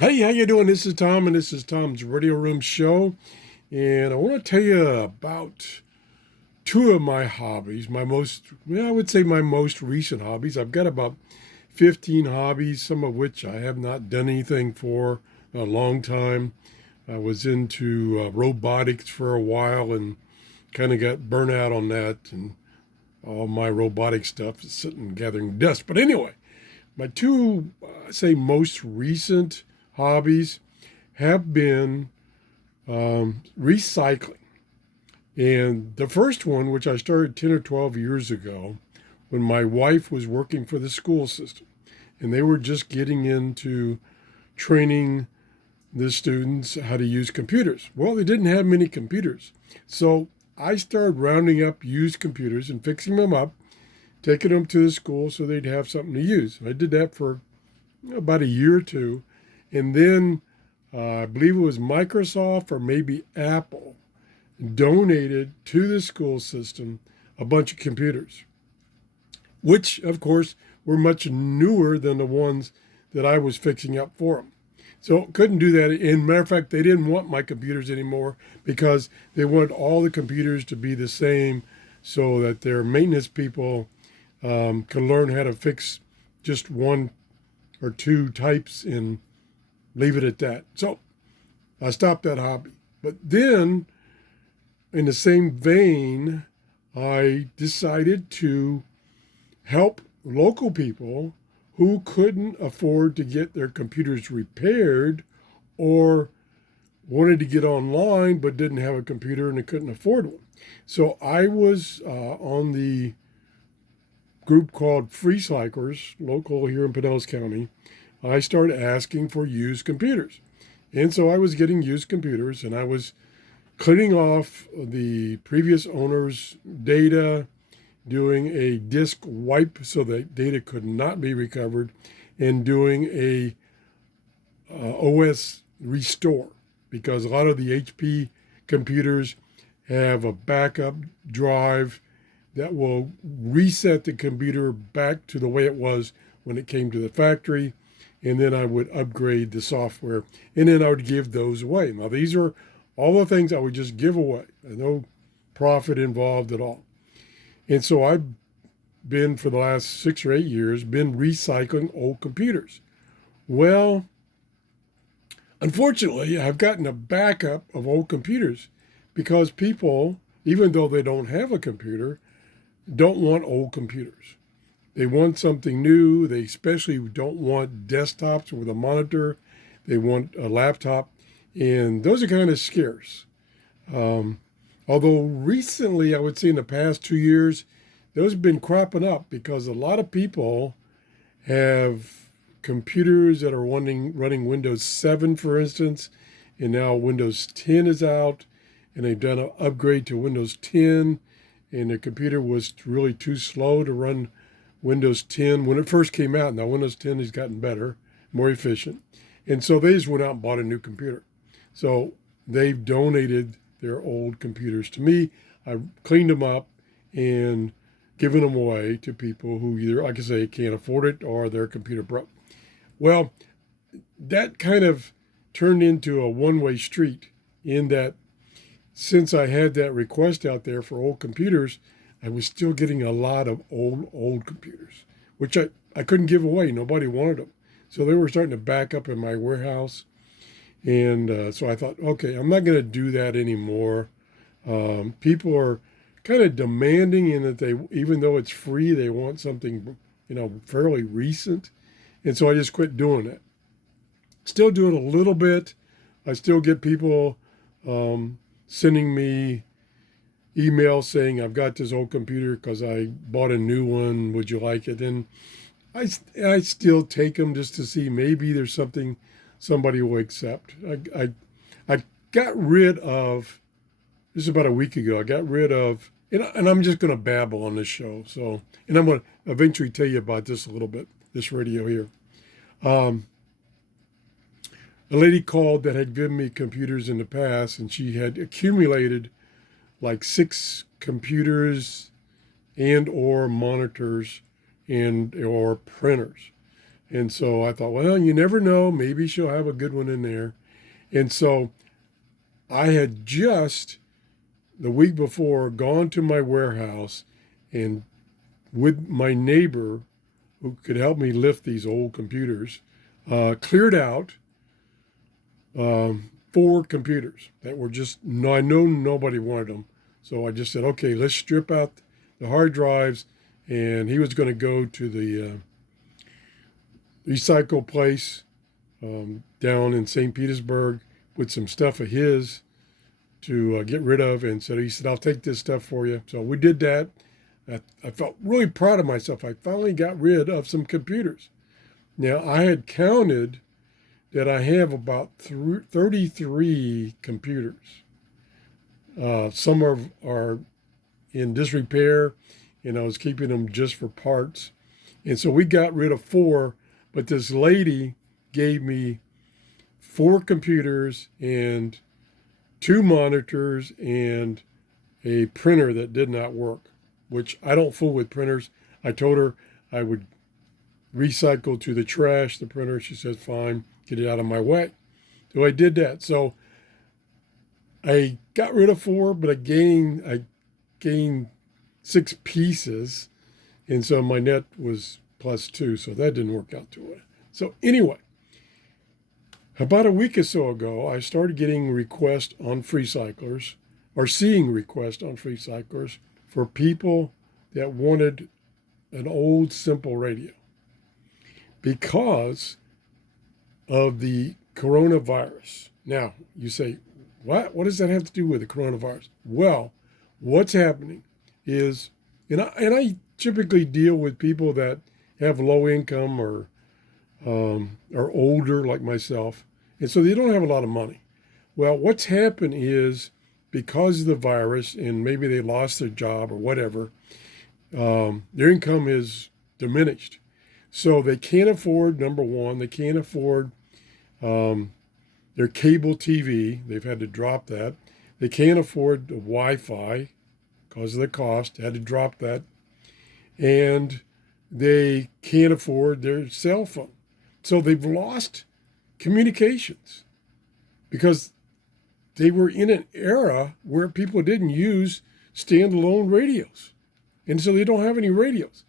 Hey, how you doing? This is Tom, and this is Tom's Radio Room Show. And I want to tell you about two of my hobbies. I would say my most recent hobbies. I've got about 15 hobbies, some of which I have not done anything for a long time. I was into robotics for a while and kind of got burnt out on that, and all my robotic stuff is sitting gathering dust. But anyway, my two, say, most recent hobbies have been recycling. And the first one, which I started 10 or 12 years ago, when my wife was working for the school system, and they were just getting into training the students how to use computers. Well, they didn't have many computers. So I started rounding up used computers and fixing them up, taking them to the school so they'd have something to use. And I did that for about a year or two. And then I believe it was Microsoft or maybe Apple donated to the school system a bunch of computers, which of course were much newer than the ones that I was fixing up for them. So couldn't do that. In matter of fact, they didn't want my computers anymore because they wanted all the computers to be the same so that their maintenance people can learn how to fix just one or two types and leave it at that. So I stopped that hobby. But then, in the same vein, I decided to help local people who couldn't afford to get their computers repaired or wanted to get online but didn't have a computer and they couldn't afford one. So I was on the group called Free Cyclers, local here in Pinellas County. I started asking for used computers. And so I was getting used computers and I was cleaning off the previous owner's data, doing a disk wipe so that data could not be recovered, and doing a OS restore because a lot of the HP computers have a backup drive that will reset the computer back to the way it was when it came to the factory. And then I would upgrade the software and then I would give those away. Now, these are all the things I would just give away, no profit involved at all. And so I've been, for the last 6 or 8 years, been recycling old computers. Well, unfortunately, I've gotten a backup of old computers because people, even though they don't have a computer, don't want old computers. They want something new. They especially don't want desktops with a monitor. They want a laptop, and those are kind of scarce. Um, Although recently, I would say in the past 2 years, those have been cropping up because a lot of people have computers that are running Windows 7, for instance, and now Windows 10 is out, and they've done an upgrade to Windows 10, and the computer was really too slow to run Windows 10 when it first came out. Now Windows 10 has gotten better, more efficient, and so they just went out and bought a new computer. So they've donated their old computers to me. I cleaned them up and given them away to people who either, like I say, can't afford it or their computer broke. Well, that kind of turned into a one-way street in that since I had that request out there for old computers, I was still getting a lot of old computers, which I couldn't give away. Nobody wanted them. So they were starting to back up in my warehouse. And so I thought, okay, I'm not going to do that anymore. People are kind of demanding in that they, even though it's free, they want something, fairly recent. And so I just quit doing it. Still doing a little bit. I still get people sending me emails saying, I've got this old computer because I bought a new one. Would you like it? And I still take them just to see maybe there's something somebody will accept. I got rid of, this is about a week ago, I got rid of, and I'm just going to babble on this show. So, and I'm going to eventually tell you about this a little bit, this radio here. Um, a lady called that had given me computers in the past, and she had accumulated like 6 computers and or monitors and or printers. And so I thought, well, you never know. Maybe she'll have a good one in there. And so I had just the week before gone to my warehouse and with my neighbor who could help me lift these old computers, cleared out 4 computers that were just, no, I know nobody wanted them. So I just said, okay, let's strip out the hard drives. And he was going to go to the recycle place down in St. Petersburg with some stuff of his to get rid of. And so he said, I'll take this stuff for you. So we did that. I felt really proud of myself. I finally got rid of some computers. Now, I had counted that I have about 33 computers. Some are in disrepair, and I was keeping them just for parts. And so we got rid of 4, but this lady gave me 4 computers and 2 monitors and a printer that did not work, which I don't fool with printers. I told her I would recycle to the trash the printer. She says, fine, get it out of my way. So I did that. So I got rid of 4, but I gained 6 pieces. And so my net was +2. So that didn't work out too well. So anyway, about a week or so ago, I started getting requests on FreeCyclers, or seeing requests on FreeCyclers for people that wanted an old simple radio because of the coronavirus. Now, you say, what? What does that have to do with the coronavirus? Well, what's happening is, and I typically deal with people that have low income or are older like myself, and so they don't have a lot of money. Well, what's happened is because of the virus, and maybe they lost their job or whatever, their income is diminished. So they can't afford, number one, they can't afford their cable TV. They've had to drop that. They can't afford the Wi-Fi because of the cost, had to drop that. And they can't afford their cell phone. So they've lost communications because they were in an era where people didn't use standalone radios. And so they don't have any radios.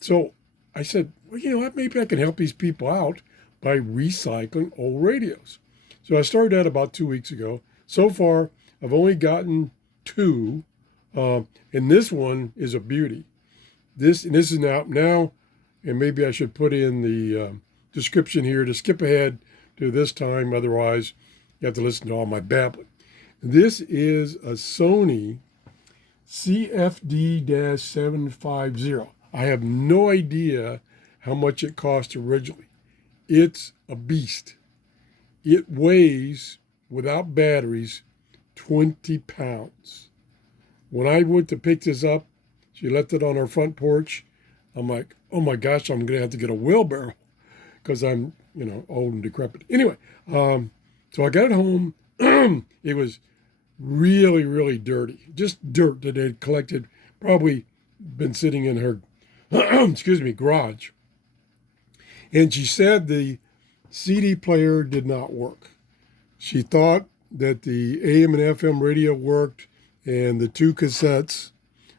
So I said, well, you know what, maybe I can help these people out by recycling old radios. So I started that about 2 weeks ago. So far, I've only gotten 2, and this one is a beauty. This is now, and maybe I should put in the description here to skip ahead to this time. Otherwise, you have to listen to all my babbling. This is a Sony CFD-750. I have no idea how much it cost originally. It's a beast. It weighs, without batteries, 20 pounds. When I went to pick this up, she left it on our front porch. I'm like, oh my gosh, I'm going to have to get a wheelbarrow because I'm, old and decrepit. Anyway, so I got it home. It was really, really dirty. Just dirt that had collected, probably been sitting in her, garage. And she said the CD player did not work. She thought that the AM and FM radio worked, and the 2 cassettes,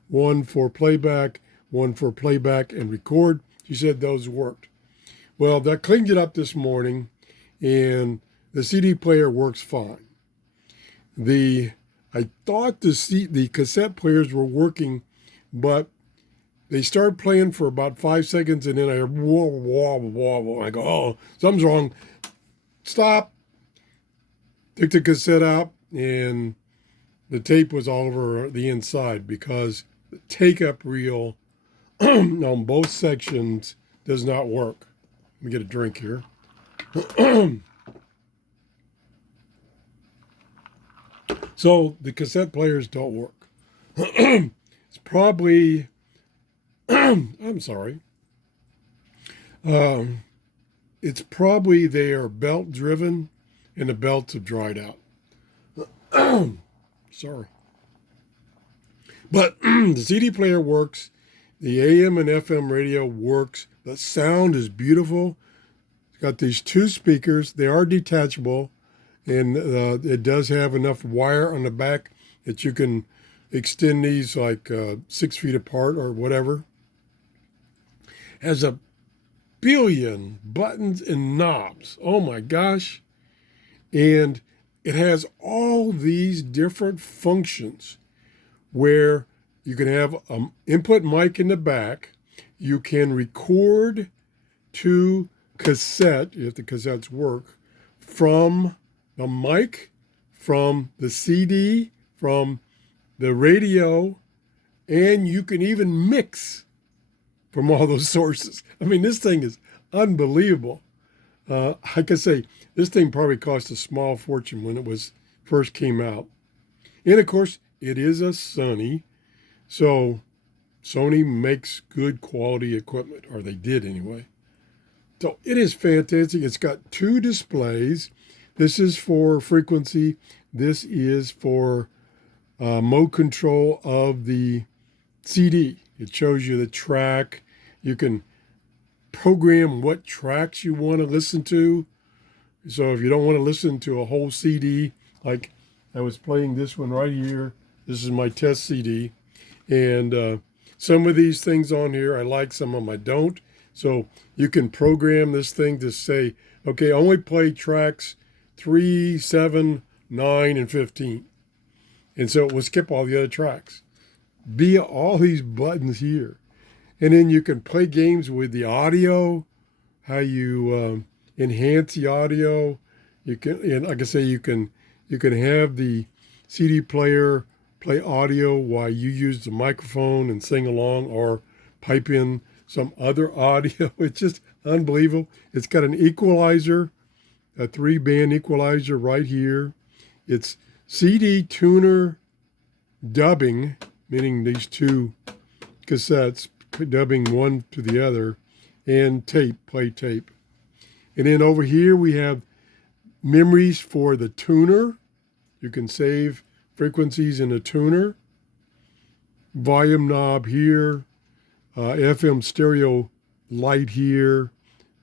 one for playback and record, she said those worked. Well, that cleaned it up this morning, and the CD player works fine. I thought the cassette players were working, but they started playing for about 5 seconds, and then I heard whoa, whoa, whoa, whoa. I go, oh, something's wrong. Stop. Took the cassette out, and the tape was all over the inside because the take-up reel on both sections does not work. Let me get a drink here. So the cassette players don't work. It's probably, I'm sorry. It's probably they are belt driven and the belts have dried out. Sorry. But the CD player works. The AM and FM radio works. The sound is beautiful. got these two speakers. They are detachable, and it does have enough wire on the back that you can extend these like 6 feet apart or whatever. Has a billion buttons and knobs. Oh my gosh. And it has all these different functions where you can have an input mic in the back. You can record to cassette, if the cassettes work, from the mic, from the CD, from the radio, and you can even mix from all those sources. I mean, this thing is unbelievable. I could say this thing probably cost a small fortune when it was first came out. And of course, it is a Sony, so Sony makes good quality equipment, or they did anyway. So it is fantastic. It's got two displays. This is for frequency. This is for mode control of the CD. It shows you the track. You can program what tracks you want to listen to. So if you don't want to listen to a whole CD, like I was playing this one right here. This is my test CD. And some of these things on here I like, some of them I don't. So you can program this thing to say, okay, only play tracks 3, 7, 9, and 15. And so it will skip all the other tracks via all these buttons here. And then you can play games with the audio, how you enhance the audio. You can, and like I say, you can have the CD player play audio while you use the microphone and sing along, or pipe in some other audio. It's just unbelievable. It's got an equalizer, a 3-band equalizer right here. It's CD tuner dubbing, meaning these two cassettes, dubbing one to the other, and tape, play tape. And then over here we have memories for the tuner. You can save frequencies in the tuner. Volume knob here. FM stereo light here.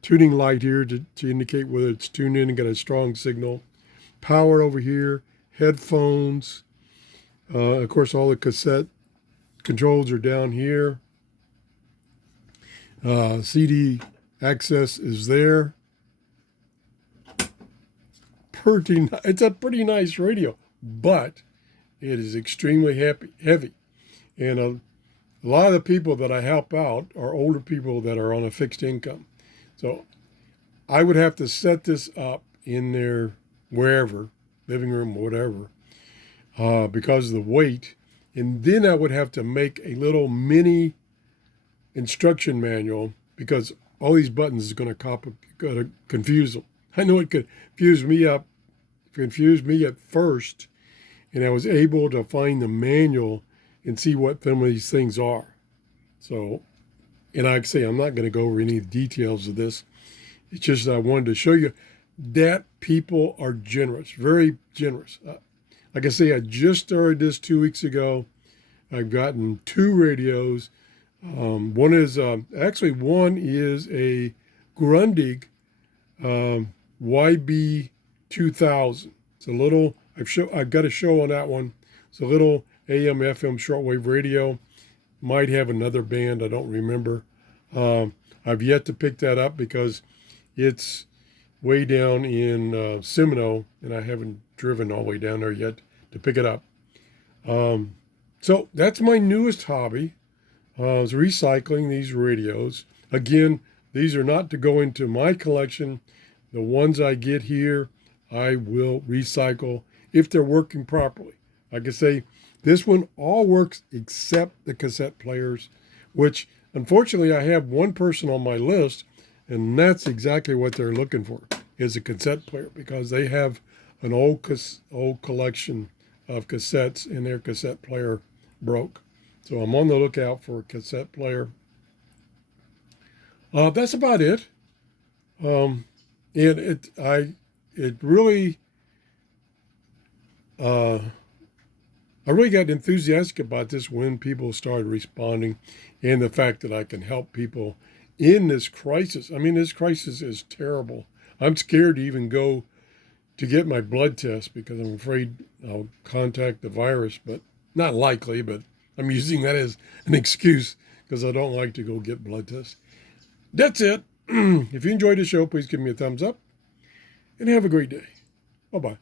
Tuning light here to indicate whether it's tuned in and got a strong signal. Power over here. Headphones. Of course, all the cassette controls are down here. CD access is there. It's a pretty nice radio, but it is extremely heavy. And a lot of the people that I help out are older people that are on a fixed income. So I would have to set this up in their wherever, living room, whatever, because of the weight. And then I would have to make a little mini instruction manual, because all these buttons is going to confuse them. I know it confused me at first, and I was able to find the manual and see what some of these things are. So, and like I say, I'm not going to go over any details of this. It's just I wanted to show you that people are generous, very generous. Like I say, I just started this 2 weeks ago. I've gotten 2 radios. One is a Grundig YB 2000. It's a little. I've got a show on that one. It's a little AM FM shortwave radio. Might have another band, I don't remember. I've yet to pick that up because it's way down in Seminole, and I haven't driven all the way down there yet to pick it up. So that's my newest hobby. Is recycling these radios. Again, these are not to go into my collection. The ones I get here, I will recycle if they're working properly. Like I say, this one all works except the cassette players, which unfortunately I have one person on my list, and that's exactly what they're looking for, is a cassette player, because they have an old collection of cassettes and their cassette player broke. So I'm on the lookout for a cassette player. That's about it. And I really got enthusiastic about this when people started responding, and the fact that I can help people in this crisis. I mean, this crisis is terrible. I'm scared to even go to get my blood test because I'm afraid I'll contact the virus, but not likely, but I'm using that as an excuse because I don't like to go get blood tests. That's it. If you enjoyed the show, please give me a thumbs up and have a great day. Bye-bye.